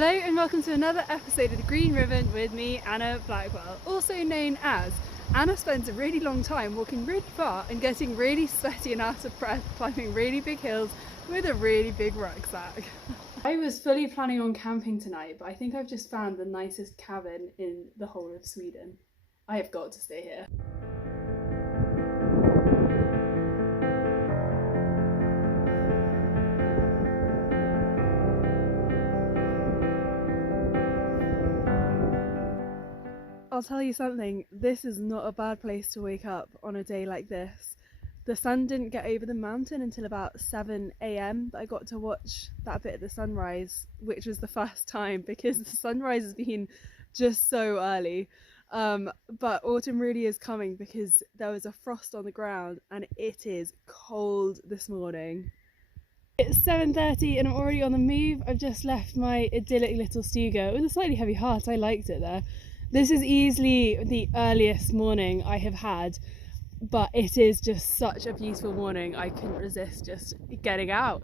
Hello and welcome to another episode of The Green Ribbon with me, Anna Blackwell, also known as Anna. Spends a really long time walking really far and getting really sweaty and out of breath, climbing really big hills with a really big rucksack. I was fully planning on camping tonight, but I think I've just found the nicest cabin in the whole of Sweden. I have got to stay here. I'll tell you something, this is not a bad place to wake up on a day like this. The sun didn't get over the mountain until about 7 AM, but I got to watch that bit of the sunrise, which was the first time because the sunrise has been just so early. But autumn really is coming because there was a frost on the ground and it is cold this morning. It's 7:30 and I'm already on the move. I've just left my idyllic little stuga with a slightly heavy heart. I liked it there. This is easily the earliest morning I have had, but it is just such a beautiful morning. I couldn't resist just getting out.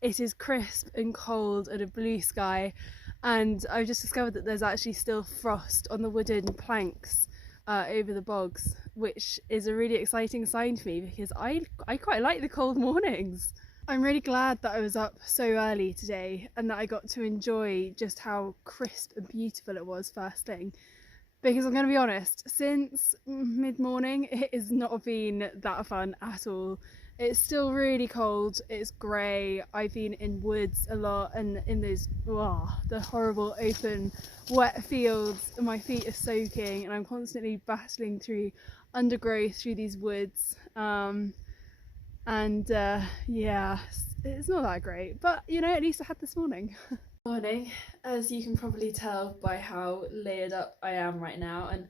It is crisp and cold and a blue sky, and I've just discovered that there's actually still frost on the wooden planks over the bogs, which is a really exciting sign to me because I quite like the cold mornings. I'm really glad that I was up so early today and that I got to enjoy just how crisp and beautiful it was first thing, because I'm going to be honest, since mid-morning it has not been that fun at all. It's still really cold, it's grey, I've been in woods a lot and in those the horrible open wet fields, and my feet are soaking and I'm constantly battling through undergrowth through these woods. Yeah, it's not that great, but you know, at least I had this morning. Morning, as you can probably tell by how layered up I am right now, and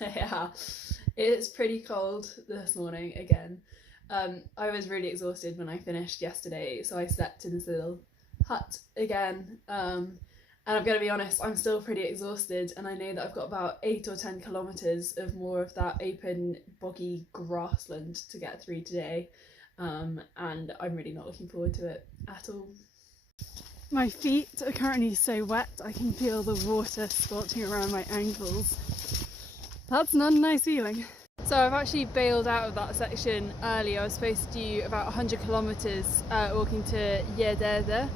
yeah, it's pretty cold this morning again. I was really exhausted when I finished yesterday, so I slept in this little hut again. And I'm going to be honest, I'm still pretty exhausted, and I know that I've got about 8 or 10 kilometres of more of that open, boggy grassland to get through today, and I'm really not looking forward to it at all. My feet are currently so wet, I can feel the water squelching around my ankles. That's not a nice feeling. So I've actually bailed out of that section early. I was supposed to do about 100 kilometres walking to Gärdede.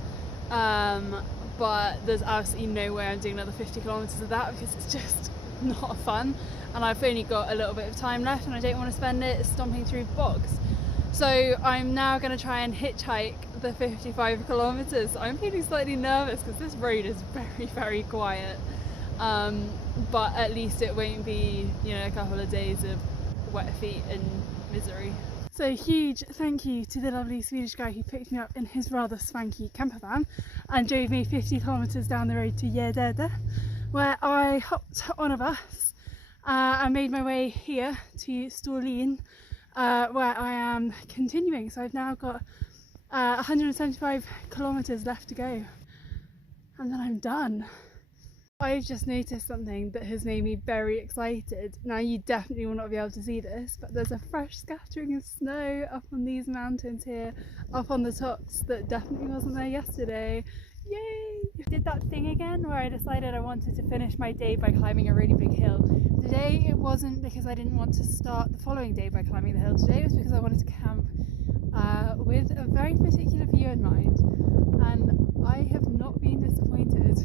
But there's absolutely no way I'm doing another 50 kilometres of that because it's just not fun, and I've only got a little bit of time left and I don't want to spend it stomping through bogs. So I'm now going to try and hitchhike the 55 kilometres. I'm feeling slightly nervous because this road is very, very quiet, but at least it won't be, you know, a couple of days of wet feet and misery. So huge thank you to the lovely Swedish guy who picked me up in his rather swanky camper van and drove me 50 kilometres down the road to Gärdede, where I hopped on a bus and made my way here to Storlien, where I am continuing. So I've now got 175 kilometres left to go and then I'm done. I've just noticed something that has made me very excited. Now you definitely will not be able to see this, but there's a fresh scattering of snow up on these mountains here, up on the tops, that definitely wasn't there yesterday. Yay! I did that thing again where I decided I wanted to finish my day by climbing a really big hill. Today it wasn't because I didn't want to start the following day by climbing the hill. Today it was because I wanted to camp with a very particular view in mind, and I have not been disappointed.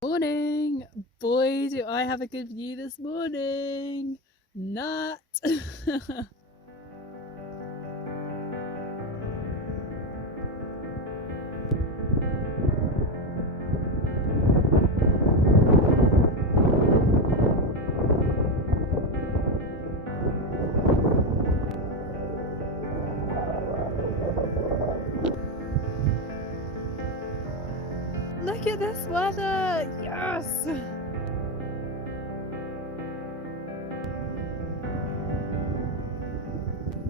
Morning! Boy, do I have a good view this morning! Not! Look at this weather! Yes!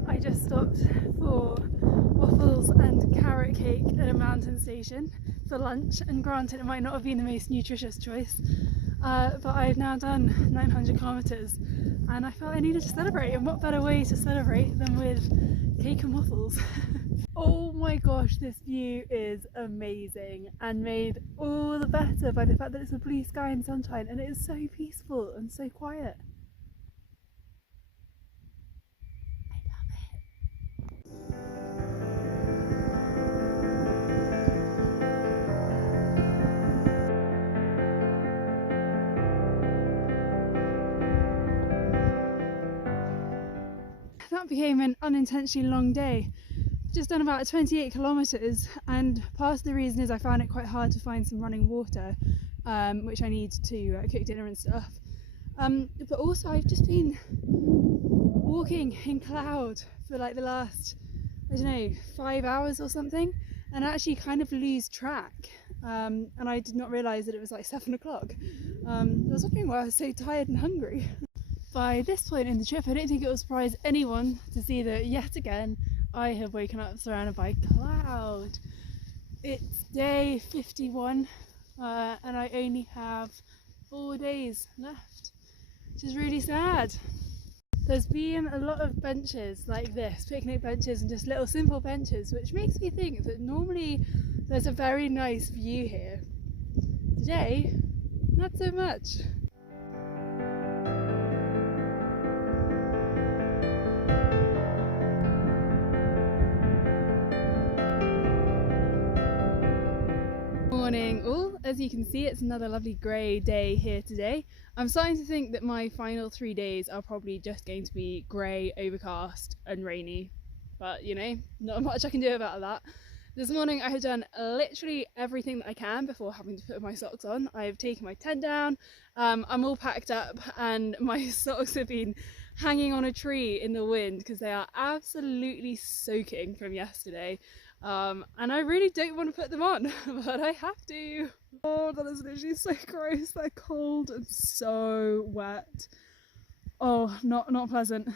I just stopped for waffles and carrot cake at a mountain station for lunch, and granted it might not have been the most nutritious choice, but I've now done 900 kilometres and I felt I needed to celebrate, and what better way to celebrate than with cake and waffles. Oh my gosh, this view is amazing and made all the better by the fact that it's a blue sky and sunshine, and it is so peaceful and so quiet. I love it. That became an unintentionally long day. Just done about 28 kilometres, and part of the reason is I found it quite hard to find some running water, which I need to cook dinner and stuff. But also I've just been walking in cloud for like the last, I don't know, 5 hours or something, and I actually kind of lose track. And I did not realise that it was like 7 o'clock. I was wondering why I was so tired and hungry. By this point in the trip, I don't think it will surprise anyone to see that yet again I have woken up surrounded by cloud. It's day 51 and I only have 4 days left, which is really sad. There's been a lot of benches like this, picnic benches and just little simple benches, which makes me think that normally there's a very nice view here. Today, not so much. Morning all. As you can see, it's another lovely grey day here today. I'm starting to think that my final 3 days are probably just going to be grey, overcast and rainy, but you know, not much I can do about that. This morning I have done literally everything that I can before having to put my socks on. I have taken my tent down, I'm all packed up, and my socks have been hanging on a tree in the wind because they are absolutely soaking from yesterday. And I really don't want to put them on, but I have to. Oh, that is literally so gross. They're cold and so wet. Oh, not pleasant.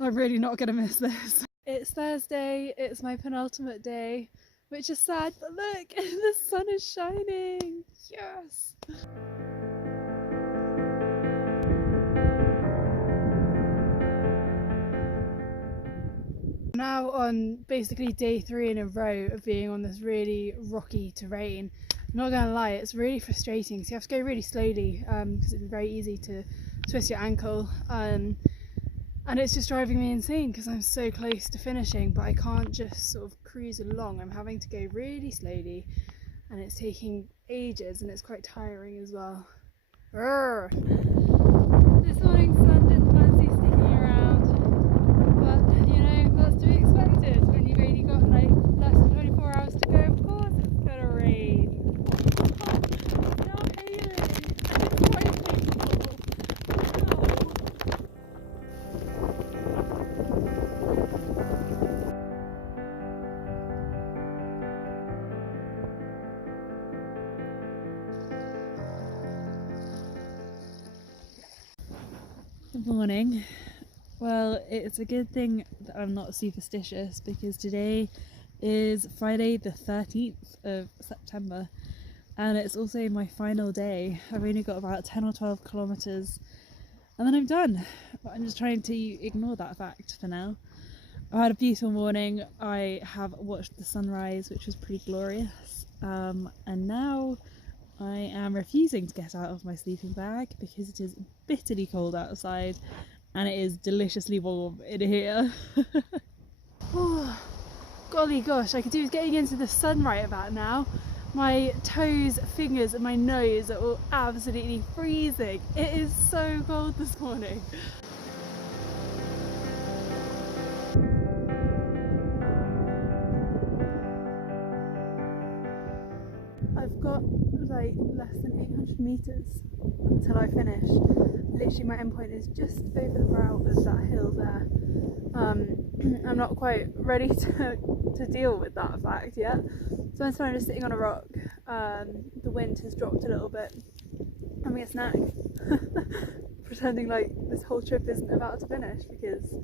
I'm really not gonna miss this. It's Thursday, it's my penultimate day, which is sad, but look, the sun is shining. Yes. Now on basically day 3 in a row of being on this really rocky terrain. I'm not gonna lie, it's really frustrating, so you have to go really slowly because it's very easy to twist your ankle, and it's just driving me insane because I'm so close to finishing, but I can't just sort of cruise along. I'm having to go really slowly and it's taking ages and it's quite tiring as well. Urgh. This morning's sun didn't fancy sticking around, but you know, that's to be expected when you've only got like less than 24 hours to go. Of course it's gonna rain. Oh, it's not hailing. It's quite painful. Good morning. Well, it's a good thing that I'm not superstitious because today is Friday the 13th of September and it's also my final day. I've only got about 10 or 12 kilometres and then I'm done, but I'm just trying to ignore that fact for now. I had a beautiful morning. I have watched the sunrise, which was pretty glorious, and now I am refusing to get out of my sleeping bag because it is bitterly cold outside and it is deliciously warm in here. Oh, golly gosh, I could do with getting into the sun right about now. My toes, fingers and my nose are all absolutely freezing. It is so cold this morning. I've got like less than 800 metres until I finish. Literally my endpoint is just over the brow of that hill there. I'm not quite ready to deal with that fact yet. So I'm just sitting on a rock. The wind has dropped a little bit. Having a snack. Pretending like this whole trip isn't about to finish because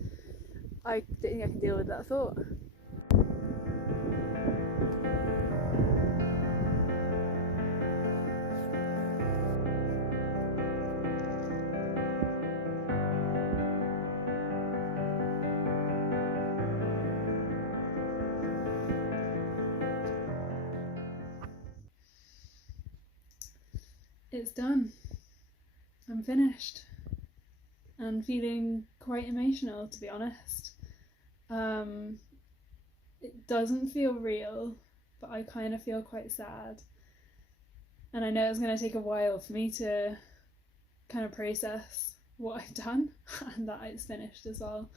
I don't think I can deal with that thought. it's done. I'm finished. And feeling quite emotional, to be honest. It doesn't feel real, but I kind of feel quite sad. And I know it's going to take a while for me to kind of process what I've done and that it's finished as well.